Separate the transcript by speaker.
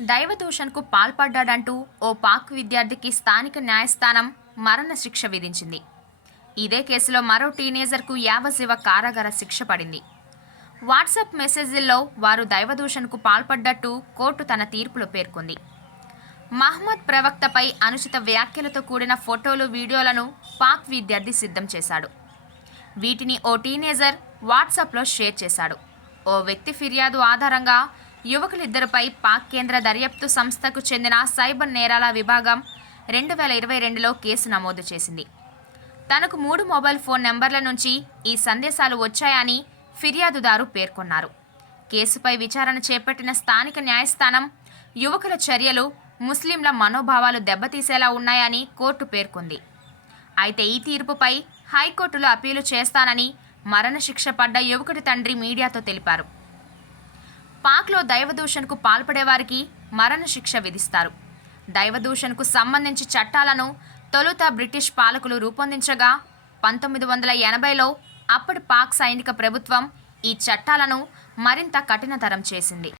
Speaker 1: దైవదూషణకు పాల్పడ్డాడంటూ ఓ పాక్ విద్యార్థికి స్థానిక న్యాయస్థానం మరణ శిక్ష విధించింది. ఇదే కేసులో మరో టీనేజర్కు యావజ్జీవ కారాగార శిక్ష పడింది. వాట్సాప్ మెసేజ్ల్లో వారు దైవదూషణకు పాల్పడ్డట్టు కోర్టు తన తీర్పులో పేర్కొంది. మహమ్మద్ ప్రవక్తపై అనుచిత వ్యాఖ్యలతో కూడిన ఫోటోలు వీడియోలను పాక్ విద్యార్థి సిద్ధం చేశాడు. వీటిని ఓ టీనేజర్ వాట్సాప్లో షేర్ చేశాడు. ఓ వ్యక్తి ఫిర్యాదు ఆధారంగా యువకులిద్దరిపై పాక్ కేంద్ర దర్యాప్తు సంస్థకు చెందిన సైబర్ నేరాల విభాగం రెండు వేల ఇరవై రెండులో కేసు నమోదు చేసింది. తనకు మూడు మొబైల్ ఫోన్ నెంబర్ల నుంచి ఈ సందేశాలు వచ్చాయని ఫిర్యాదుదారు పేర్కొన్నారు. కేసుపై విచారణ చేపట్టిన స్థానిక న్యాయస్థానం యువకుల చర్యలు ముస్లింల మనోభావాలు దెబ్బతీసేలా ఉన్నాయని కోర్టు పేర్కొంది. అయితే ఈ తీర్పుపై హైకోర్టులో అప్పీలు చేస్తానని మరణశిక్ష పడ్డ యువకుడి తండ్రి మీడియాతో తెలిపారు. పాక్లో దైవదూషణకు పాల్పడేవారికి మరణశిక్ష విధిస్తారు. దైవదూషణకు సంబంధించి చట్టాలను తొలుత బ్రిటిష్ పాలకులు రూపొందించగా పంతొమ్మిది వందల ఎనభైలో అప్పటి పాక్ సైనిక ప్రభుత్వం ఈ చట్టాలను మరింత కఠినతరం చేసింది.